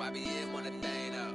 YBN want a thing up.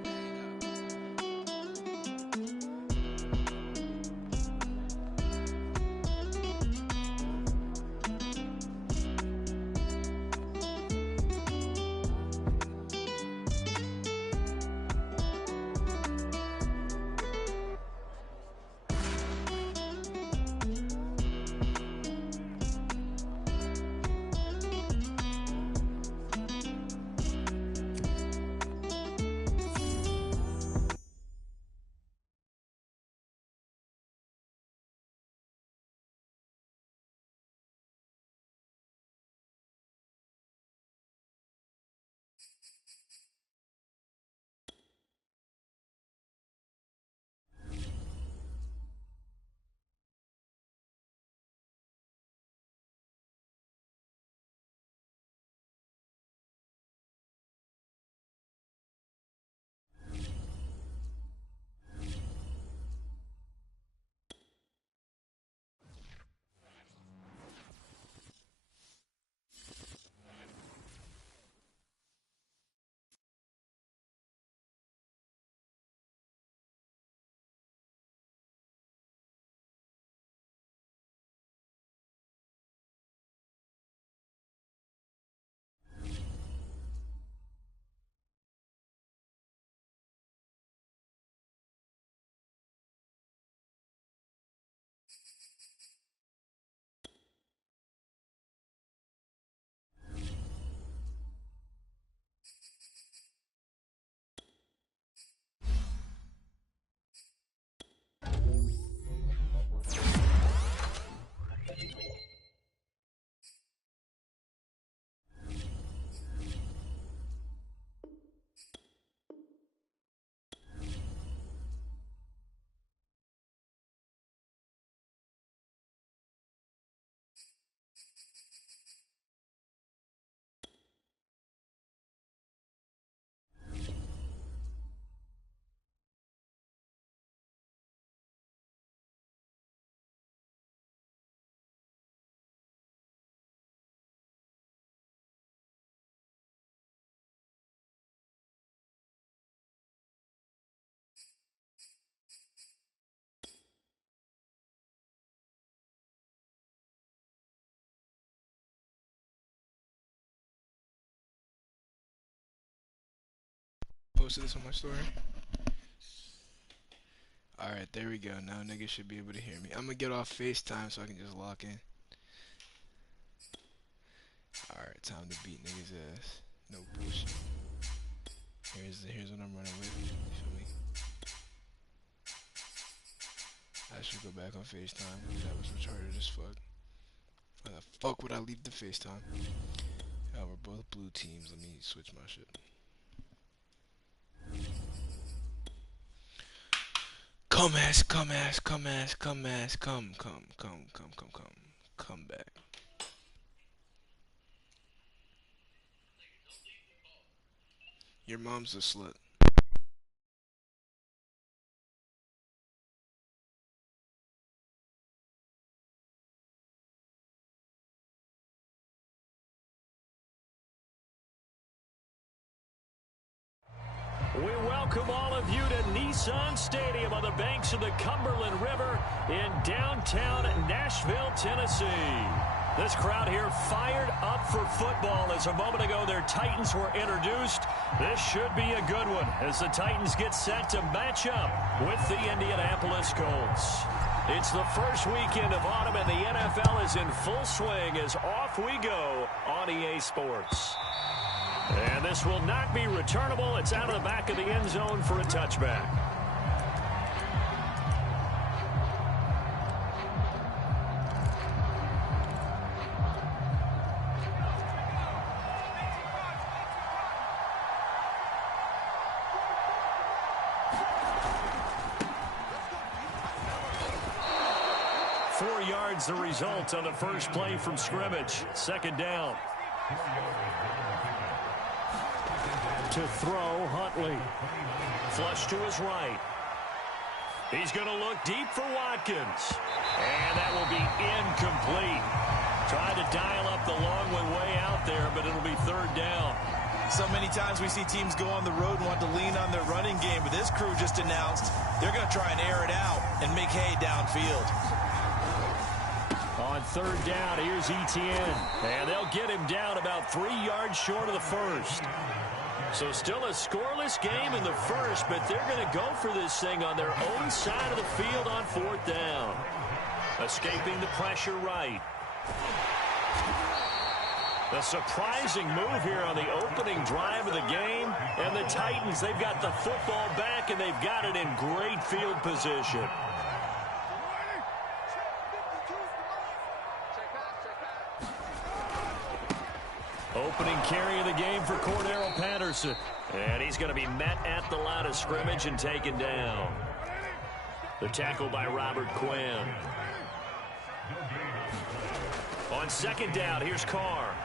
Posted this on my story. Alright, there we go. Now niggas should be able to hear me. I'm gonna get off FaceTime so I can just lock in. Alright, time to beat niggas' ass. No bullshit. Here's what I'm running with. You feel me? I should go back on FaceTime. That was retarded as fuck. Why the fuck would I leave the FaceTime? Oh, we're both blue teams. Let me switch my shit. Come back. Your mom's a slut. We welcome all of you to Nissan Stadium on the banks of the Cumberland River in downtown Nashville, Tennessee. This crowd here fired up for football as a moment ago their Titans were introduced. This should be a good one as the Titans get set to match up with the Indianapolis Colts. It's the first weekend of autumn and the NFL is in full swing as off we go on EA Sports. And this will not be returnable. It's out of the back of the end zone for a touchback. The result on the first play from scrimmage. Second down. To throw, Huntley. Flush to his right. He's going to look deep for Watkins. And that will be incomplete. Tried to dial up the long one way out there, but it'll be third down. So many times we see teams go on the road and want to lean on their running game, but this crew just announced they're going to try and air it out and make hay downfield. On third down, here's Etienne. And they'll get him down about 3 yards short of the first. So still a scoreless game in the first, but they're going to go for this thing on their own side of the field on fourth down. Escaping the pressure right. A surprising move here on the opening drive of the game. And the Titans, they've got the football back, and they've got it in great field position. Opening carry of the game for Cordarrelle Patterson. And he's going to be met at the line of scrimmage and taken down. The tackle by Robert Quinn. On second down, here's Carr.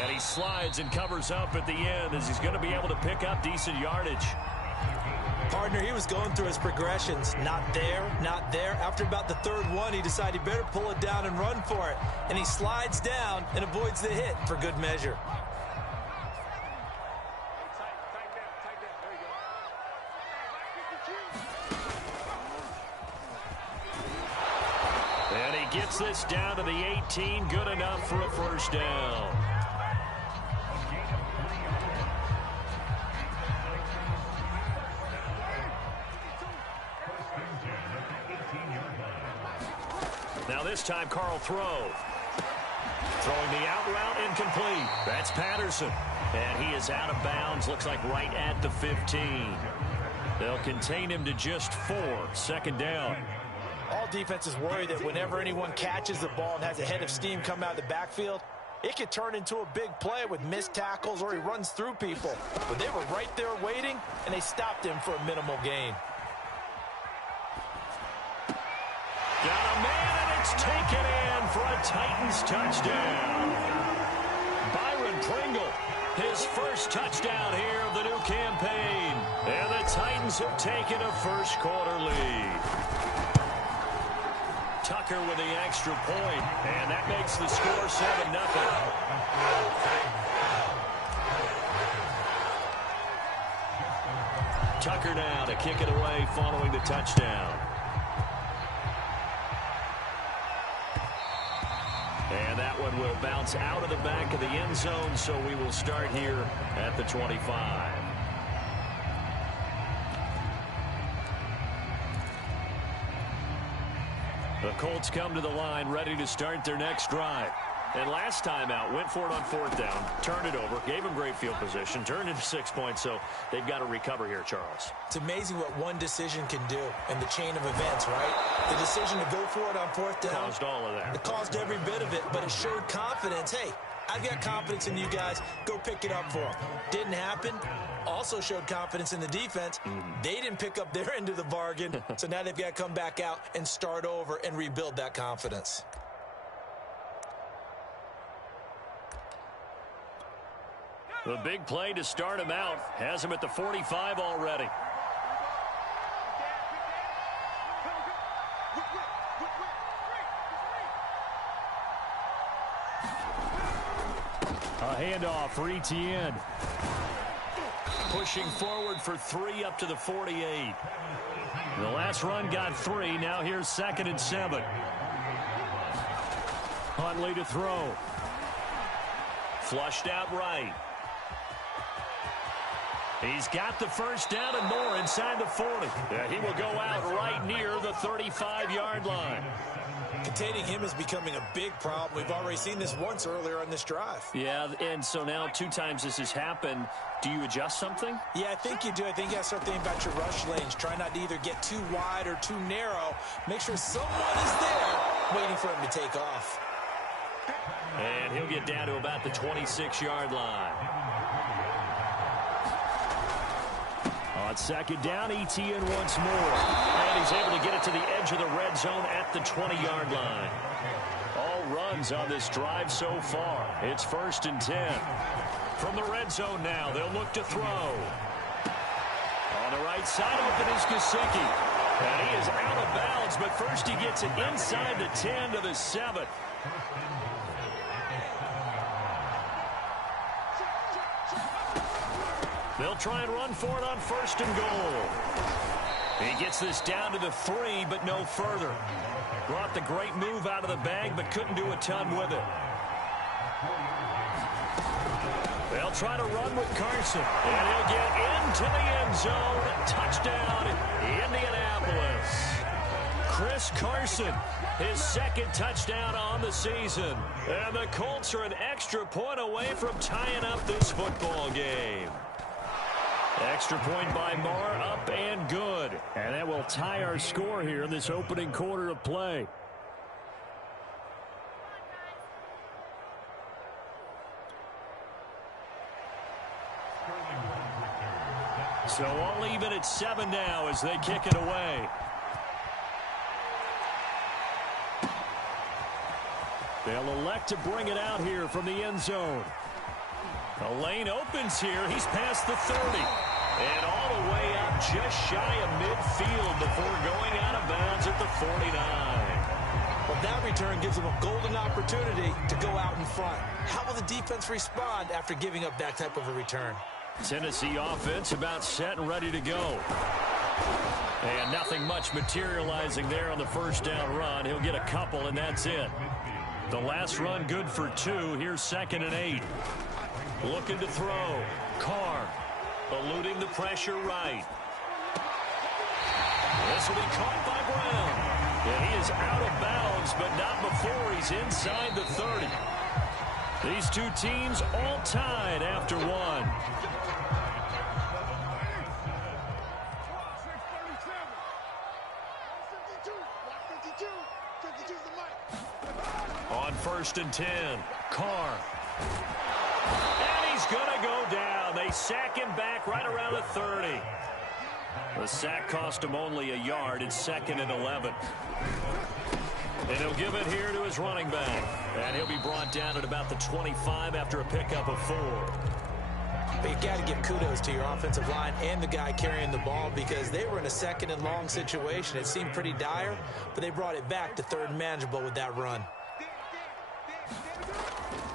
And he slides and covers up at the end as he's going to be able to pick up decent yardage. Partner, he was going through his progressions. Not there, not there. After about the third one, he decided he better pull it down and run for it. And he slides down and avoids the hit for good measure. And he gets this down to the 18. Good enough for a first down. Now this time, Carl throw. Throwing the out route incomplete. That's Patterson. And he is out of bounds. Looks like right at the 15. They'll contain him to just 4. Second down. All defenses worry that whenever anyone catches the ball and has a head of steam come out of the backfield, it could turn into a big play with missed tackles or he runs through people. But they were right there waiting, and they stopped him for a minimal gain. Got a man, and it's taken in for a Titans touchdown. Byron Pringle, his first touchdown here of the new campaign. And the Titans have taken a first quarter lead. Tucker with the extra point, and that makes the score 7-0. Tucker now to kick it away following the touchdown. And that one will bounce out of the back of the end zone, so we will start here at the 25. The Colts come to the line ready to start their next drive. And last time out, went for it on fourth down, turned it over, gave them great field position, turned into 6 points, so they've got to recover here, Charles. It's amazing what one decision can do in the chain of events, right? The decision to go for it on fourth down. Caused all of that. It caused every bit of it, but it showed confidence. Hey, I've got confidence in you guys. Go pick it up for them. Didn't happen. Also showed confidence in the defense. They didn't pick up their end of the bargain, so now they've got to come back out and start over and rebuild that confidence. The big play to start him out has him at the 45 already. A handoff for Etienne. Pushing forward for 3 up to the 48. The last run got 3. Now here's 2nd and 7. Huntley to throw. Flushed out right. He's got the first down and more inside the 40. He will go out right near the 35-yard line. Containing him is becoming a big problem. We've already seen this once earlier on this drive. Yeah, and so now 2 times this has happened. Do you adjust something? Yeah, I think you do. I think you got to start thinking about your rush lanes. Try not to either get too wide or too narrow. Make sure someone is there waiting for him to take off. And he'll get down to about the 26-yard line. On second down, Etienne once more. And he's able to get it to the edge of the red zone at the 20-yard line. All runs on this drive so far. It's 1st and 10. From the red zone now, they'll look to throw. On the right side, open is Gesicki. And he is out of bounds, but first he gets it inside the 10 to the 7. They'll try and run for it on 1st and goal. He gets this down to the 3, but no further. Brought the great move out of the bag, but couldn't do a ton with it. They'll try to run with Carson, and he'll get into the end zone. Touchdown, Indianapolis. Chris Carson, his 2nd touchdown on the season. And the Colts are an extra point away from tying up this football game. Extra point by Marr, up and good. And that will tie our score here in this opening quarter of play. So all even at 7 now as they kick it away. They'll elect to bring it out here from the end zone. The lane opens here. He's past the 30. And all the way up just shy of midfield before going out of bounds at the 49. Well, that return gives them a golden opportunity to go out in front. How will the defense respond after giving up that type of a return? Tennessee offense about set and ready to go. And nothing much materializing there on the 1st down run. He'll get a couple, and that's it. The last run good for 2. Here's 2nd and 8. Looking to throw. Carr eluding the pressure right. This will be caught by Brown. And he is out of bounds, but not before he's inside the 30. These two teams all tied after 1. On 1st and 10, Carr. And he's going to go down. They sack him back right around the 30. The sack cost him only a yard. It's 2nd and 11. And he'll give it here to his running back. And he'll be brought down at about the 25 after a pickup of 4. But you got to give kudos to your offensive line and the guy carrying the ball because they were in a 2nd and long situation. It seemed pretty dire, but they brought it back to 3rd and manageable with that run.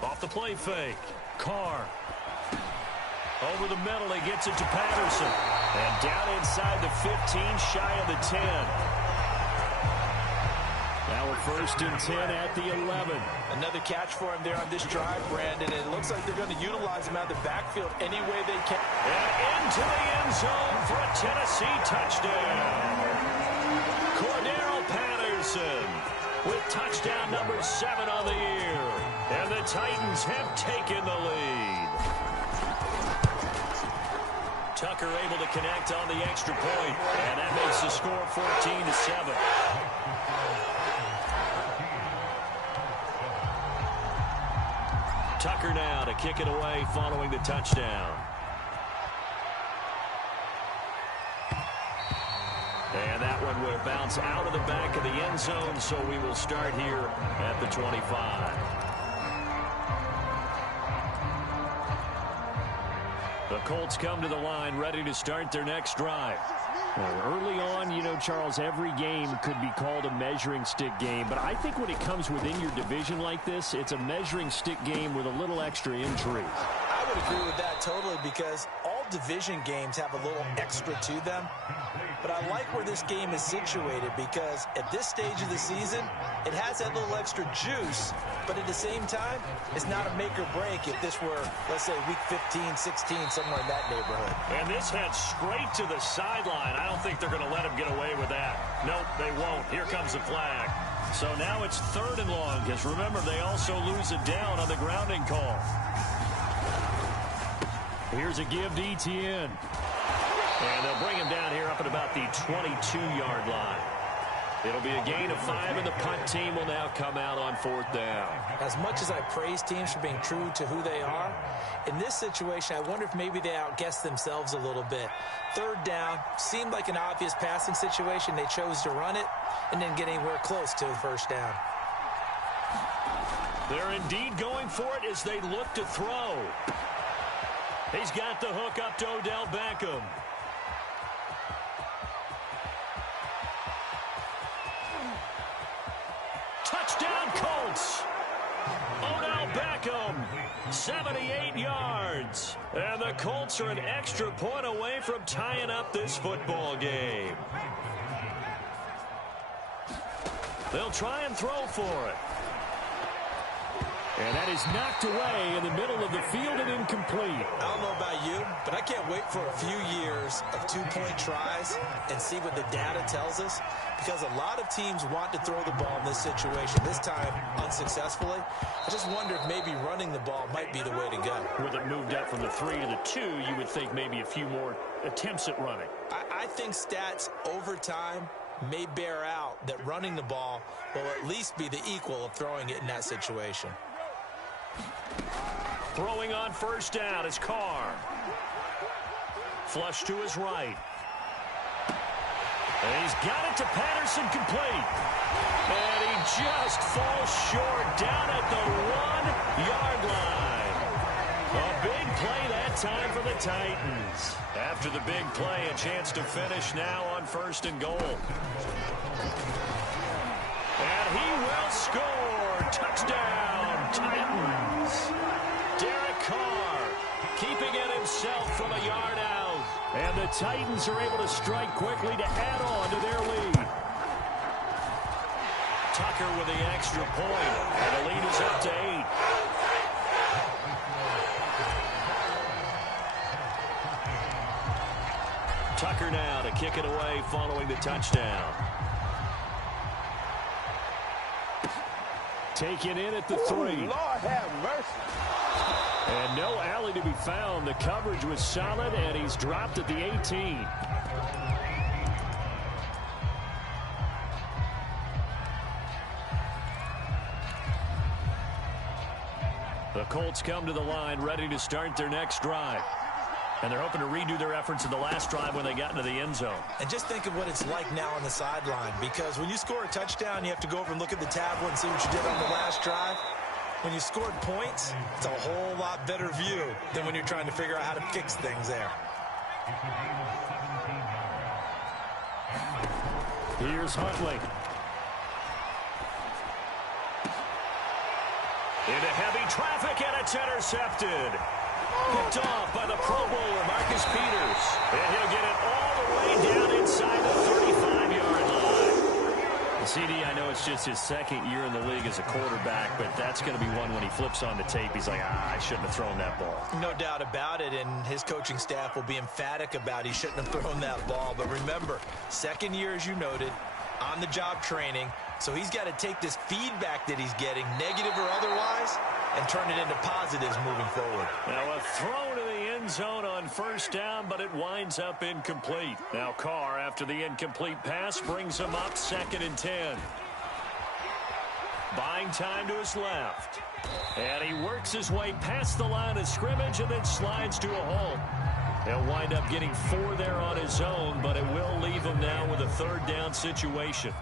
Off the play fake. Carr. Over the middle, he gets it to Patterson. And down inside the 15, shy of the 10. Now we're 1st and 10 at the 11. Another catch for him there on this drive, Brandon. And it looks like they're going to utilize him out of the backfield any way they can. And into the end zone for a Tennessee touchdown. Cordero Patterson with touchdown number 7 on the year. And the Titans have taken the lead. Tucker able to connect on the extra point. And that makes the score 14-7. Tucker now to kick it away following the touchdown. And that one will bounce out of the back of the end zone, so we will start here at the 25. The Colts come to the line ready to start their next drive. Well, early on, you know, Charles, every game could be called a measuring stick game. But I think when it comes within your division like this, it's a measuring stick game with a little extra intrigue. I would agree with that totally because all division games have a little extra to them. But I like where this game is situated because at this stage of the season, it has that little extra juice. But at the same time, it's not a make or break if this were, let's say, week 15, 16, somewhere in that neighborhood. And this head straight to the sideline. I don't think they're going to let him get away with that. Nope, they won't. Here comes the flag. So now it's 3rd and long because remember, they also lose it down on the grounding call. Here's a give to Etienne. And they'll bring him down here up at about the 22-yard line. It'll be a gain of 5, and the punt team will now come out on 4th down. As much as I praise teams for being true to who they are, in this situation, I wonder if maybe they outguessed themselves a little bit. 3rd down, seemed like an obvious passing situation. They chose to run it and didn't get anywhere close to the 1st down. They're indeed going for it as they look to throw. He's got the hook up to Odell Beckham. Touchdown Colts. Odell Beckham 78 yards. And the Colts are an extra point away from tying up this football game. They'll try and throw for it. And that is knocked away in the middle of the field and incomplete. I don't know about you, but I can't wait for a few years of two-point tries and see what the data tells us, because a lot of teams want to throw the ball in this situation, this time unsuccessfully. I just wonder if maybe running the ball might be the way to go. With it moved up from the 3 to the 2, you would think maybe a few more attempts at running. I think stats over time may bear out that running the ball will at least be the equal of throwing it in that situation. Throwing on first down is Carr. Flush to his right. And he's got it to Patterson, complete. And he just falls short down at the 1-yard line. A big play that time for the Titans. After the big play, a chance to finish now on 1st and goal. And he will score. Touchdown, Titans. Derek Carr keeping it himself from a yard out. And the Titans are able to strike quickly to add on to their lead. Tucker with the extra point. And the lead is up to 8. Tucker now to kick it away following the touchdown. Taken in at the 3. Lord have mercy. And no alley to be found. The coverage was solid, and he's dropped at the 18. The Colts come to the line, ready to start their next drive. And they're hoping to redo their efforts in the last drive when they got into the end zone. And just think of what it's like now on the sideline, because when you score a touchdown, you have to go over and look at the tablet and see what you did on the last drive. When you scored points, it's a whole lot better view than when you're trying to figure out how to fix things there. Here's Huntley. Into heavy traffic, and it's intercepted. Picked off by the Pro Bowler, Marcus Peters. And he'll get it all the way down inside the 35-yard line. CD, I know it's just his second year in the league as a quarterback, but that's going to be one when he flips on the tape. He's like, I shouldn't have thrown that ball. No doubt about it, and his coaching staff will be emphatic about he shouldn't have thrown that ball. But remember, second year, as you noted, on-the-job training, so he's got to take this feedback that he's getting, negative or otherwise, and turn it into positives moving forward. Now a throw to the end zone on first down, but it winds up incomplete. Now Carr, after the incomplete pass, brings him up 2nd and 10. Buying time to his left. And he works his way past the line of scrimmage and then slides to a hole. He'll wind up getting 4 there on his own, but it will leave him now with a 3rd down situation.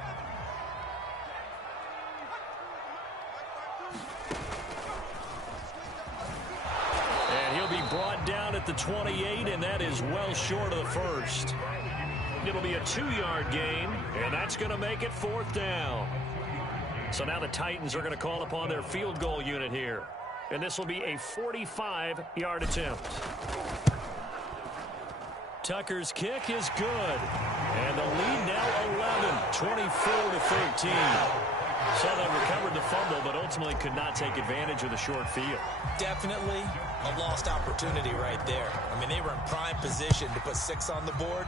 Brought down at the 28, and that is well short of the 1st. It'll be a 2-yard gain, and that's going to make it 4th down. So now the Titans are going to call upon their field goal unit here, and this will be a 45-yard attempt. Tucker's kick is good, and the lead now 11, 24-13. So they recovered the fumble, but ultimately could not take advantage of the short field. Definitely a lost opportunity right there. I mean, they were in prime position to put 6 on the board,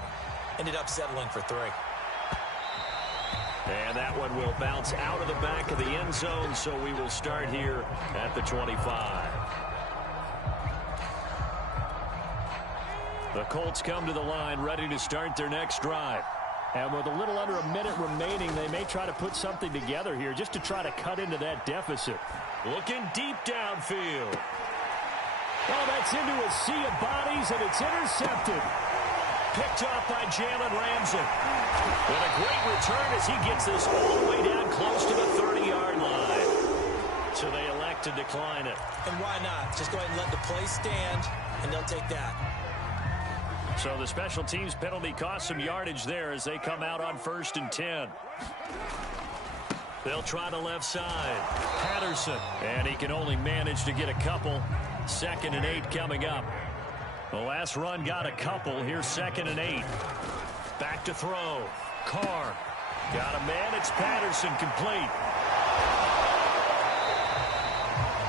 ended up settling for 3. And that one will bounce out of the back of the end zone, so we will start here at the 25. The Colts come to the line, ready to start their next drive. And with a little under a minute remaining, they may try to put something together here just to try to cut into that deficit. Looking deep downfield. Oh, that's into a sea of bodies, and it's intercepted. Picked off by Jalen Ramsey. With a great return as he gets this all the way down close to the 30-yard line. So they elect to decline it. And why not? Just go ahead and let the play stand, and they'll take that. So the special teams penalty cost some yardage there as they come out on 1st and 10. They'll try the left side. Patterson. And he can only manage to get a couple. 2nd and 8 coming up. The last run got a couple. Here's 2nd and 8. Back to throw. Carr. Got a man. It's Patterson, complete.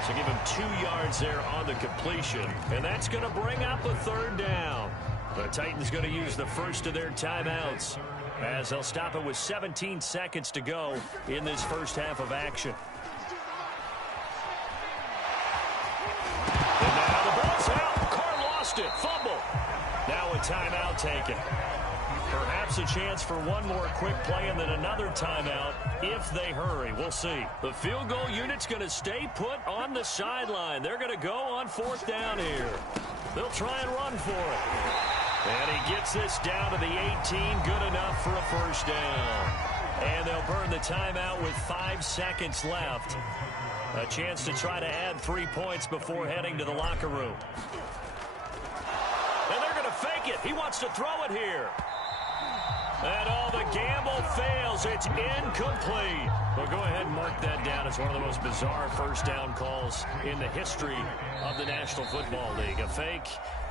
So give him 2 yards there on the completion. And that's going to bring up a 3rd down. The Titans going to use the first of their timeouts, as they'll stop it with 17 seconds to go in this first half of action. And now the ball's out. Carr lost it. Fumble. Now a timeout taken. Perhaps a chance for one more quick play and then another timeout if they hurry. We'll see. The field goal unit's going to stay put on the sideline. They're going to go on 4th down here. They'll try and run for it. And he gets this down to the 18. Good enough for a 1st down. And they'll burn the timeout with 5 seconds left. A chance to try to add 3 points before heading to the locker room. And they're going to fake it. He wants to throw it here. And the gamble fails. It's incomplete. Well, go ahead and mark that down as one of the most bizarre 1st down calls in the history of the National Football League. A fake,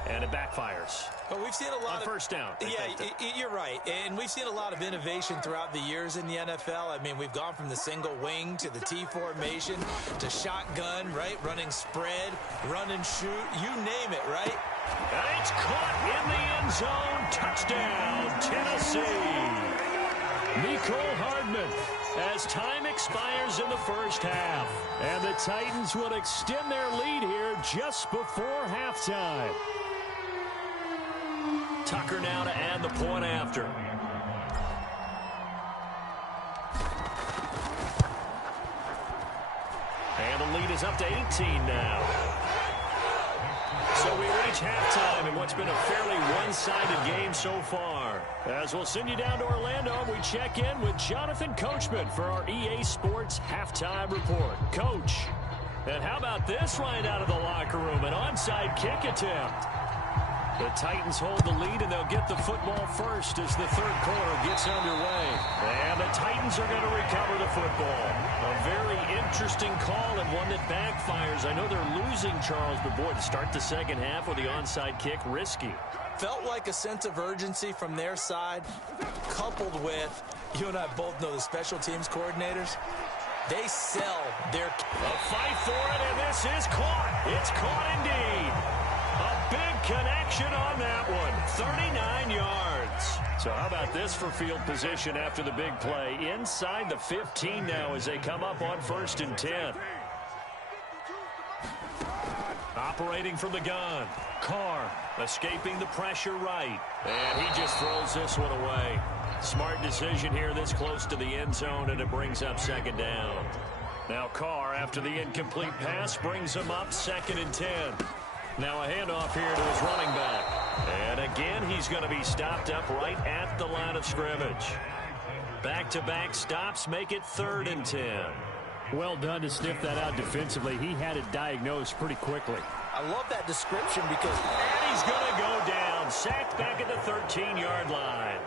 and it backfires. But we've seen a lot of 1st down. Yeah, you're right. And we've seen a lot of innovation throughout the years in the NFL. I mean, we've gone from the single wing to the T formation to shotgun, right? Running spread, run and shoot, you name it, right? And it's caught in the end zone. Touchdown, Tennessee. Mecole Hardman, as time expires in the first half. And the Titans will extend their lead here just before halftime. Tucker now to add the point after. And the lead is up to 18 now. So we reach halftime in what's been a fairly one-sided game so far. As we'll send you down to Orlando, we check in with Jonathan Coachman for our EA Sports Halftime Report. Coach, and how about this right out of the locker room? An onside kick attempt. The Titans hold the lead, and they'll get the football first as the 3rd quarter gets underway. And the Titans are going to recover the football. A very interesting call and one that backfires. I know they're losing, Charles, but boy, to start the 2nd half with the onside kick, risky. Felt like a sense of urgency from their side, coupled with, you and I both know the special teams coordinators. They sell their... A fight for it, and this is caught. It's caught indeed. A big connection on that one. 39 yards. So how about this for field position after the big play? Inside the 15 now as they come up on 1st and 10. Operating from the gun. Carr escaping the pressure right. And he just throws this one away. Smart decision here this close to the end zone, and it brings up 2nd down. Now Carr, after the incomplete pass, brings him up 2nd and 10. Now a handoff here to his running back. And again, he's going to be stopped up right at the line of scrimmage. Back-to-back stops make it 3rd and 10. Well done to sniff that out defensively. He had it diagnosed pretty quickly. I love that description because... And he's going to go down. Sacked back at the 13-yard line.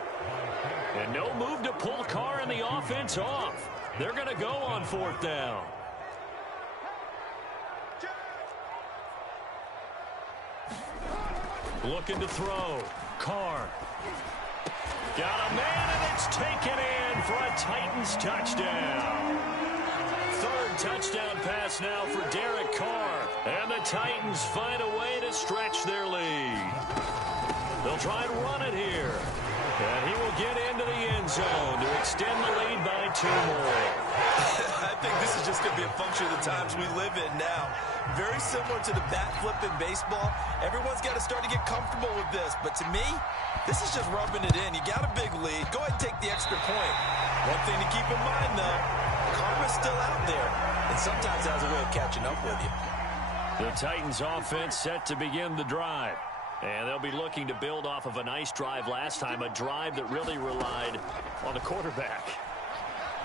And no move to pull Carr and the offense off. They're going to go on 4th down. Looking to throw. Carr. Got a man, and it's taken in for a Titans touchdown. 3rd touchdown pass now for Derek Carr. And the Titans find a way to stretch their lead. They'll try and run it here. And he will get into the end zone to extend the lead by 2 more. I think this is just going to be a function of the times we live in now. Very similar to the bat flip in baseball. Everyone's got to start to get comfortable with this. But to me, this is just rubbing it in. You got a big lead. Go ahead and take the extra point. One thing to keep in mind, though, karma's still out there. And sometimes has a way of catching up with you. The Titans offense set to begin the drive. And they'll be looking to build off of a nice drive last time, a drive that really relied on the quarterback.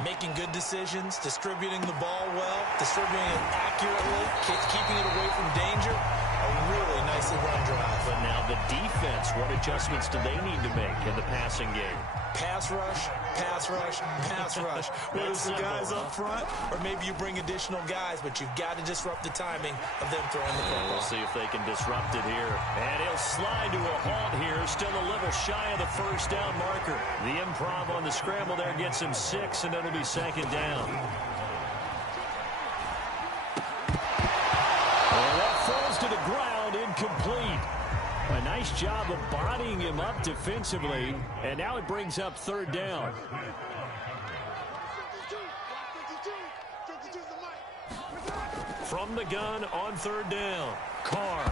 Making good decisions, distributing the ball well, distributing it accurately, keeping it away from danger. A really nicely run drive. But now the defense What adjustments do they need to make in the passing game? Pass rush, pass rush, pass rush. Whether it's the guys up front or maybe you bring additional guys, but you've got to disrupt the timing of them throwing the football. We'll see if they can disrupt it here. And he'll slide to a halt here, still a little shy of the first down marker. The improv on the scramble there gets him 6, and it'll be second down. And that falls to the ground, incomplete. A nice job of bodying him up defensively, and now it brings up third down. From the gun on third down, Carr.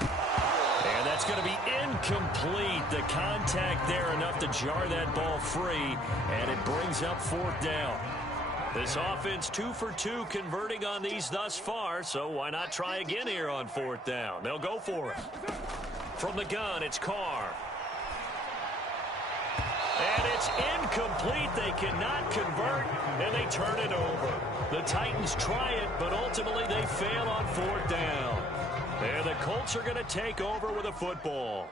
And that's going to be incomplete. The contact there enough to jar that ball free, and it brings up fourth down. This offense 2 for 2 converting on these thus far, so why not try again here on fourth down? They'll go for it. From the gun, it's Carr. And it's incomplete. They cannot convert, and they turn it over. The Titans try it, but ultimately they fail on fourth down. And the Colts are going to take over with a football.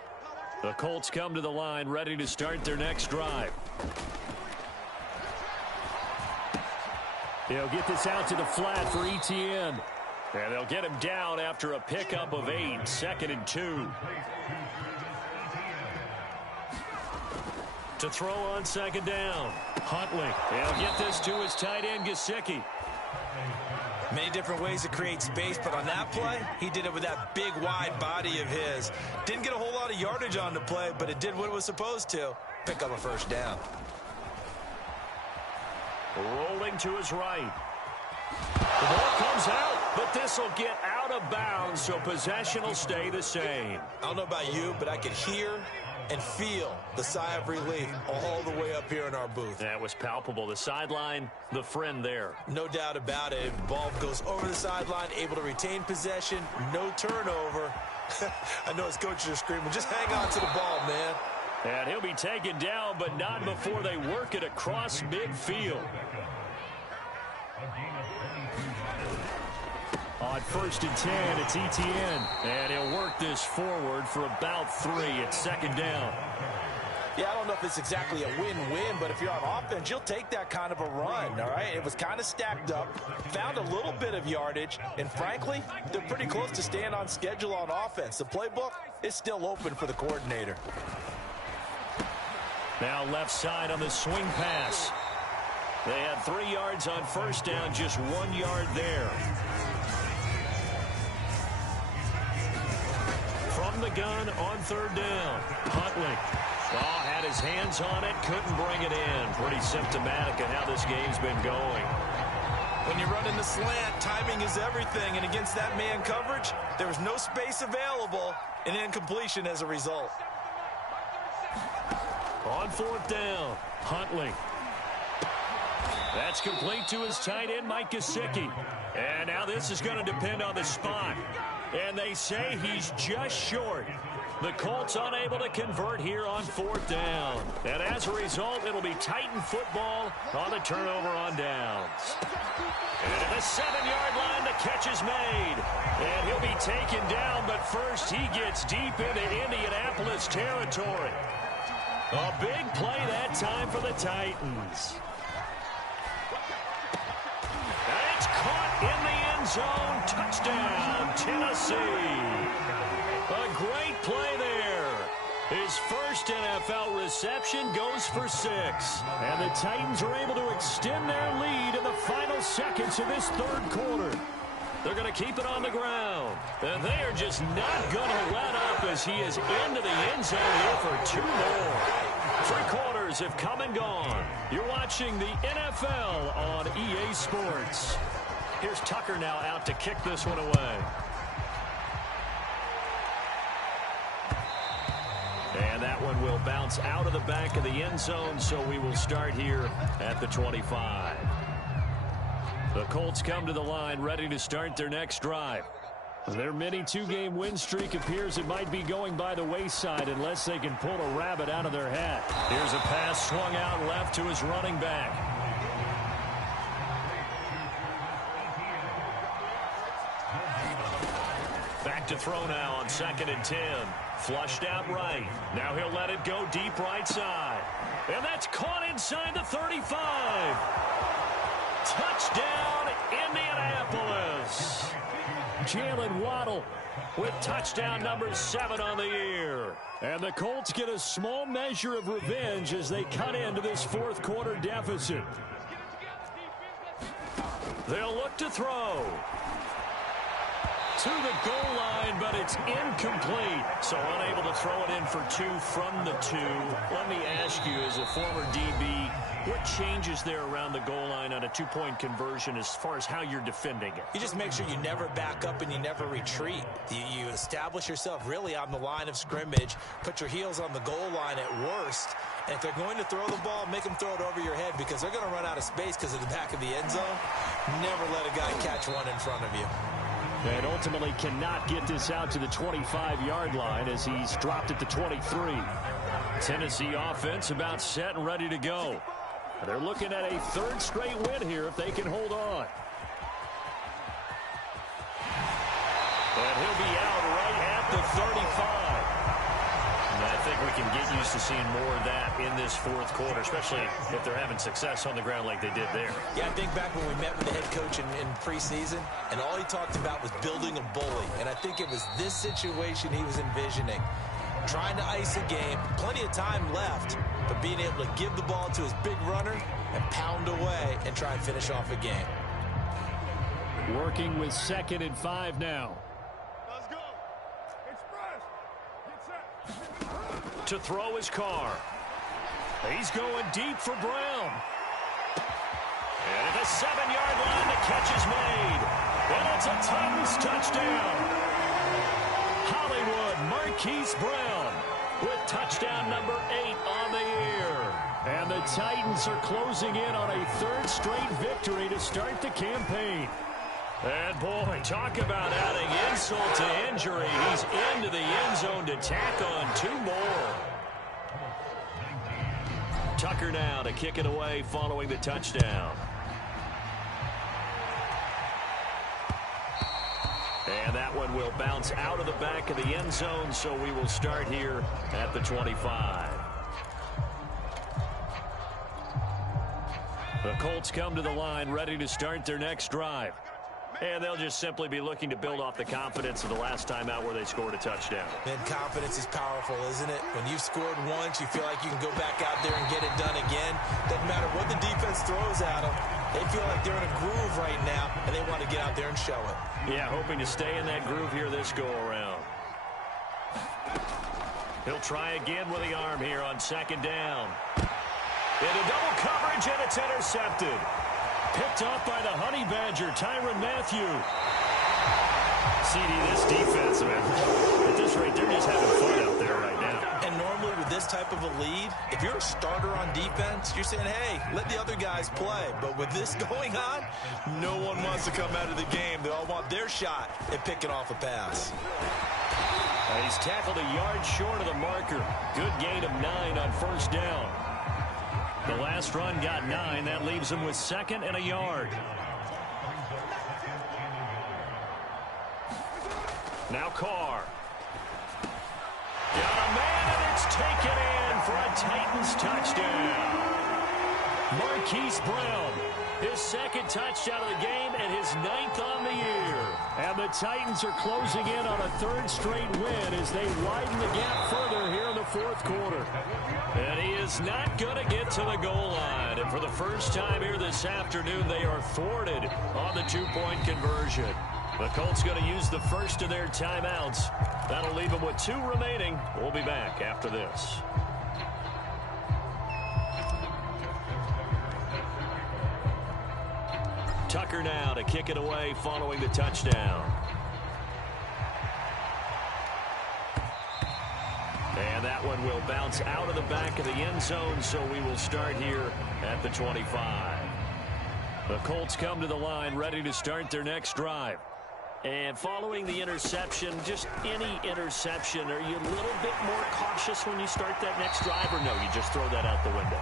The Colts come to the line ready to start their next drive. They'll get this out to the flat for Etienne. And they'll get him down after a pickup of 8, 2nd and 2. To throw on second down, Huntley. He'll get this to his tight end, Gesicki. Many different ways to create space, but on that play, he did it with that big, wide body of his. Didn't get a whole lot of yardage on the play, but it did what it was supposed to. Pick up a first down. Rolling to his right. The ball comes out, but this will get out of bounds, so possession will stay the same. I don't know about you, but I could hear and feel the sigh of relief all the way up here in our booth. That was palpable. The sideline, the friend there. No doubt about it. Ball goes over the sideline, able to retain possession, no turnover. I know his coaches are screaming, just hang on to the ball, man. And he'll be taken down, but not before they work it across midfield. On 1st and 10, it's Etienne. And he'll work this forward for about 3 at second down. Yeah, I don't know if it's exactly a win-win, but if you're on offense, you'll take that kind of a run, all right? It was kind of stacked up, found a little bit of yardage, and frankly, they're pretty close to staying on schedule on offense. The playbook is still open for the coordinator. Now left side on the swing pass. They had 3 yards on first down, just 1 yard there. From the gun on third down, Huntley. Oh, had his hands on it, couldn't bring it in. Pretty symptomatic of how this game's been going. When you're running the slant, timing is everything, and against that man coverage, there was no space available, and incompletion as a result. On fourth down, Huntley. That's complete to his tight end, Mike Gesicki. And now this is going to depend on the spot. And they say he's just short. The Colts unable to convert here on fourth down. And as a result, it'll be Titan football on the turnover on downs. And at the 7-yard line, the catch is made. And he'll be taken down, but first he gets deep into Indianapolis territory. A big play that time for the Titans. And it's caught in the end zone. Touchdown, Tennessee. A great play there. His first NFL reception goes for 6. And the Titans are able to extend their lead in the final seconds of this third quarter. They're going to keep it on the ground. And they are just not going to let up as he is into the end zone here for 2 more. 3 quarters have come and gone. You're watching the NFL on EA Sports. Here's Tucker now out to kick this one away. And that one will bounce out of the back of the end zone, so we will start here at the 25. The Colts come to the line ready to start their next drive. Their mini 2-game win streak appears it might be going by the wayside unless they can pull a rabbit out of their hat. Here's a pass swung out left to his running back. Back to throw now on 2nd and 10. Flushed out right. Now he'll let it go deep right side. And that's caught inside the 35. Touchdown, Indianapolis. Jalen Waddle with touchdown number 7 on the year. And the Colts get a small measure of revenge as they cut into this fourth quarter deficit. They'll look to throw. To the goal line, but it's incomplete. So unable to throw it in for 2 from the 2. Let me ask you, as a former DB, what changes there around the goal line on a 2-point conversion as far as how you're defending it? You just make sure you never back up and you never retreat. You establish yourself really on the line of scrimmage, put your heels on the goal line at worst, and if they're going to throw the ball, make them throw it over your head because they're going to run out of space because of the back of the end zone. Never let a guy catch one in front of you. And ultimately cannot get this out to the 25-yard line as he's dropped at the 23. Tennessee offense about set and ready to go. They're looking at a 3rd straight win here if they can hold on. And he'll be out right at the 35. And I think we can get used to seeing more of that in this fourth quarter, especially if they're having success on the ground like they did there. Yeah, I think back when we met with the head coach in preseason, and all he talked about was building a bully. And I think it was this situation he was envisioning. Trying to ice a game, plenty of time left, but being able to give the ball to his big runner and pound away and try and finish off a game. Working with 2nd and 5 now. Let's go. Express. Get set. To throw his car. He's going deep for Brown. And at the 7-yard line, the catch is made. And it's a Titans touchdown. Hollywood Marquise Brown with touchdown number 8 on the year. And the Titans are closing in on a 3rd straight victory to start the campaign. And boy, talk about adding insult to injury. He's into the end zone to tack on 2 more. Tucker now to kick it away following the touchdown. And that one will bounce out of the back of the end zone, so we will start here at the 25. The Colts come to the line ready to start their next drive. And they'll just simply be looking to build off the confidence of the last time out where they scored a touchdown. And confidence is powerful, isn't it? When you've scored once, you feel like you can go back out there and get it done again. Doesn't matter what the defense throws at them. They feel like they're in a groove right now, and they want to get out there and show it. Yeah, hoping to stay in that groove here this go-around. He'll try again with the arm here on 2nd down. Into double coverage, and it's intercepted. Picked off by the Honey Badger, Tyrann Mathieu. CD, this defense, man, at this rate, they're just having fun out there right now. And normally with this type of a lead, if you're a starter on defense, you're saying, hey, let the other guys play. But with this going on, no one wants to come out of the game. They all want their shot at picking off a pass. He's tackled a yard short of the marker. Good gain of 9 on 1st down. The last run got 9. That leaves him with 2nd and a yard. Now Carr. Got a man, and it's taken in for a Titans touchdown. Marquise Brown, his 2nd touchdown of the game and his 9th on the year. And the Titans are closing in on a 3rd straight win as they widen the gap further here in the 4th quarter. And he is not going to get to the goal line. And for the first time here this afternoon, they are thwarted on the 2-point conversion. The Colts going to use the first of their timeouts. That'll leave them with 2 remaining. We'll be back after this. Tucker now to kick it away following the touchdown. And that one will bounce out of the back of the end zone, so we will start here at the 25. The Colts come to the line ready to start their next drive. And following the interception, just any interception, are you a little bit more cautious when you start that next drive, or no, you just throw that out the window?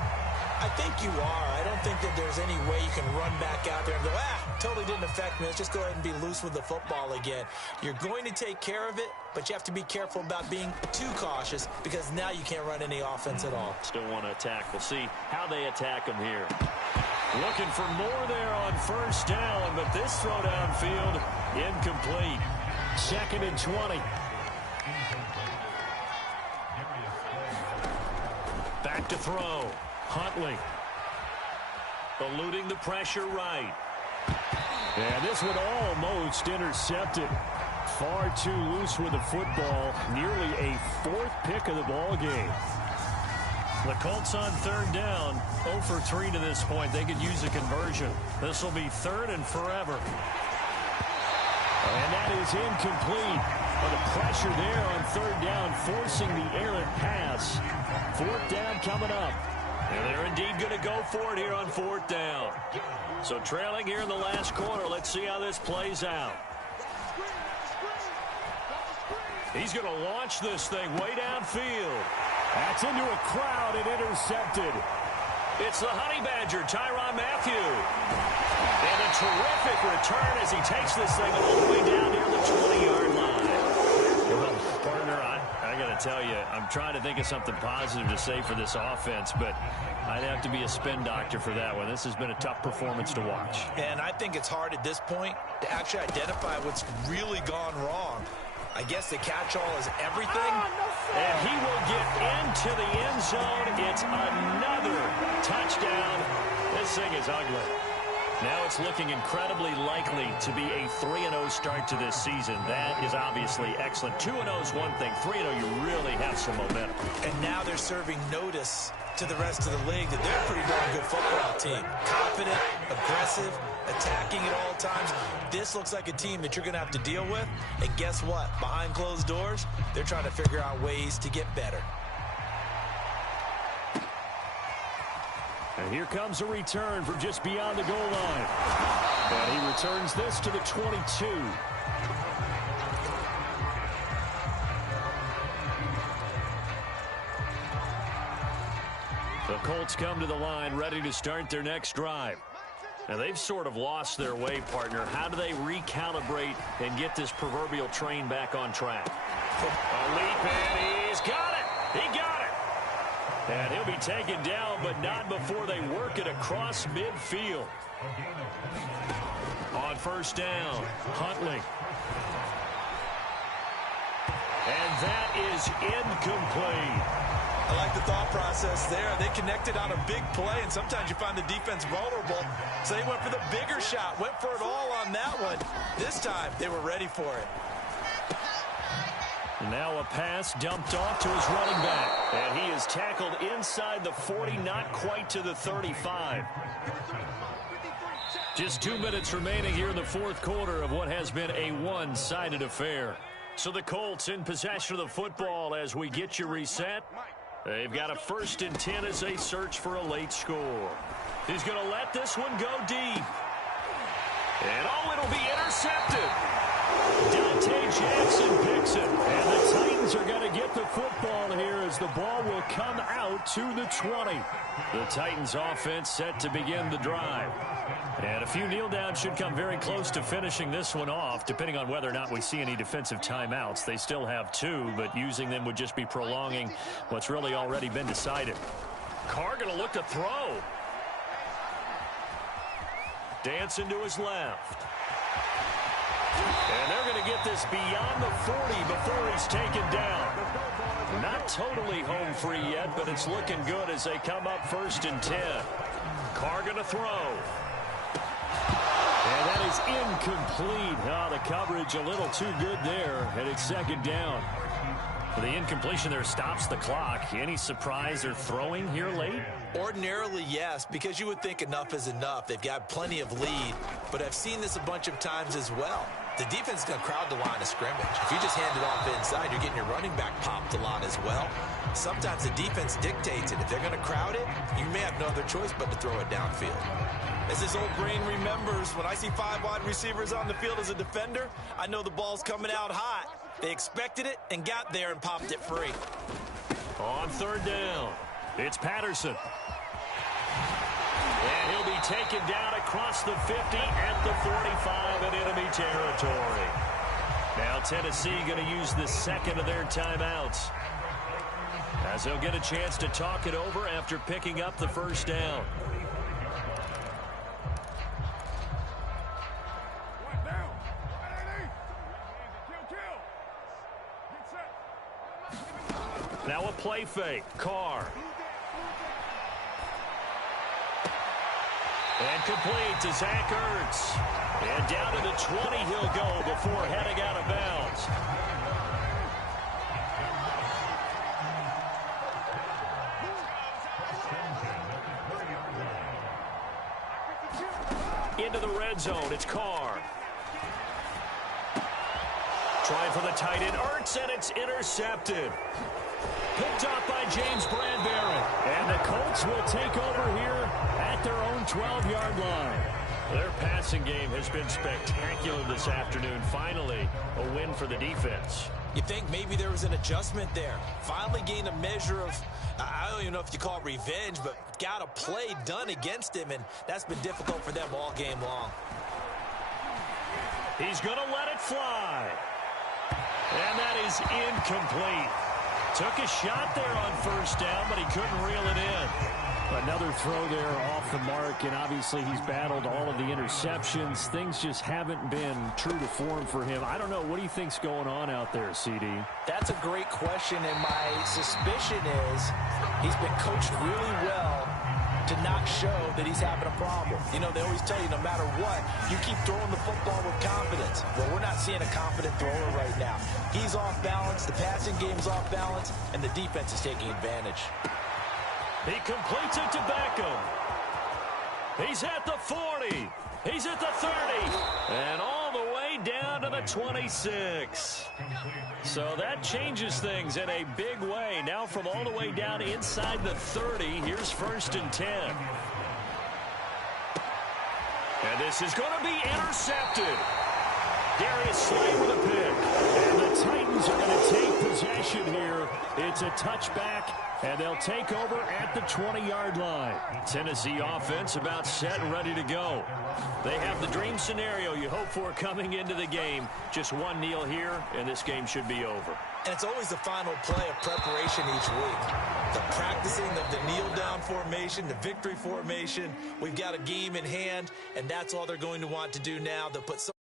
I think you are. I don't think that there's any way you can run back out there and go, totally didn't affect me. Let's just go ahead and be loose with the football again. You're going to take care of it, but you have to be careful about being too cautious because now you can't run any offense at all. Still want to attack. We'll see how they attack them here. Looking for more there on first down, but this throw downfield incomplete. 2nd and 20. Back to throw. Huntley. Eluding the pressure right. And this one almost intercepted. Far too loose with the football. Nearly a 4th pick of the ball game. The Colts on 3rd down. 0 for 3 to this point. They could use a conversion. This will be 3rd and forever. And that is incomplete. But the pressure there on 3rd down, forcing the errant pass. 4th down coming up. And they're indeed going to go for it here on 4th down. So trailing here in the last quarter. Let's see how this plays out. He's going to launch this thing way downfield. That's into a crowd and intercepted. It's the Honey Badger, Tyrann Mathieu. And a terrific return as he takes this thing all the way down near the 20-yard line. Well, partner, I got to tell you, I'm trying to think of something positive to say for this offense, but I'd have to be a spin doctor for that one. This has been a tough performance to watch. And I think it's hard at this point to actually identify what's really gone wrong. I guess the catch-all is everything. And he will get into the end zone. It's another touchdown. This thing is ugly. Now it's looking incredibly likely to be a 3-0 start to this season. That is obviously excellent. 2-0 is one thing. 3-0, you really have some momentum. And now they're serving notice to the rest of the league that they're a pretty darn good football team. Confident, aggressive, attacking at all times. This looks like a team that you're going to have to deal with. And guess what? Behind closed doors, they're trying to figure out ways to get better. And here comes a return from just beyond the goal line. And he returns this to the 22. The Colts come to the line ready to start their next drive. Now, they've sort of lost their way, partner. How do they recalibrate and get this proverbial train back on track? A leap, and he's got it. He got it. And he'll be taken down, but not before they work it across midfield. On first down, Huntley. And that is incomplete. I like the thought process there. They connected on a big play, and sometimes you find the defense vulnerable. So they went for the bigger shot, went for it all on that one. This time, they were ready for it. Now a pass dumped off to his running back. And he is tackled inside the 40, not quite to the 35. Just 2 minutes remaining here in the 4th quarter of what has been a one-sided affair. So the Colts in possession of the football as we get you reset. They've got a 1st and 10 as they search for a late score. He's going to let this one go deep. And it'll be intercepted. Dante Jackson picks it. And the Titans are going to get the football here as the ball will come out to the 20. The Titans offense set to begin the drive. And a few kneel downs should come very close to finishing this one off, depending on whether or not we see any defensive timeouts. They still have 2, but using them would just be prolonging what's really already been decided. Carr going to look to throw. Dancing to his left. And they're going to get this beyond the 40 before he's taken down. Not totally home free yet, but it's looking good as they come up 1st and 10. Carr going to throw. And that is incomplete. Oh, the coverage a little too good there, and it's 2nd down. The incompletion there stops the clock. Any surprise they're throwing here late? Ordinarily, yes, because you would think enough is enough. They've got plenty of lead, but I've seen this a bunch of times as well. The defense is going to crowd the line of scrimmage. If you just hand it off inside, you're getting your running back popped a lot as well. Sometimes the defense dictates it. If they're going to crowd it, you may have no other choice but to throw it downfield. As his old brain remembers, when I see 5 wide receivers on the field as a defender, I know the ball's coming out hot. They expected it and got there and popped it free. On 3rd down, it's Patterson. He'll be taken down across the 50 at the 45 in enemy territory. Now Tennessee going to use the second of their timeouts, as they'll get a chance to talk it over after picking up the first down. Now a play fake. Carr. And complete to Zach Ertz. And down to the 20 he'll go before heading out of bounds. Into the red zone. It's Carr. Trying for the tight end. Ertz, and it's intercepted. Picked up by James Bradbury. And the Colts will take over here at their own 12-yard line. Their passing game has been spectacular this afternoon. Finally, a win for the defense. You think maybe there was an adjustment there. Finally gained a measure of, I don't even know if you call it revenge, but got a play done against him, and that's been difficult for them all game long. He's going to let it fly. And that is incomplete. Took a shot there on first down, but he couldn't reel it in. Another throw there off the mark, and obviously he's battled all of the interceptions. Things just haven't been true to form for him. I don't know. What do you think's going on out there, CD? That's a great question, and my suspicion is he's been coached really well to not show that he's having a problem. You know, they always tell you no matter what, you keep throwing the football with confidence. Well, we're not seeing a confident thrower right now. He's off balance, the passing game's off balance, and the defense is taking advantage. He completes it to Beckham. He's at the 40. He's at the 30. And all the way down to the 26. So that changes things in a big way. Now from all the way down inside the 30, here's 1st and 10. And this is going to be intercepted. Darius Slay with a pick. And the Titans are going to take possession here. It's a touchback, and they'll take over at the 20-yard line. Tennessee offense about set and ready to go. They have the dream scenario you hope for coming into the game. Just one kneel here, and this game should be over. And it's always the final play of preparation each week. The practicing of the kneel-down formation, the victory formation. We've got a game in hand, and that's all they're going to want to do now. They'll put some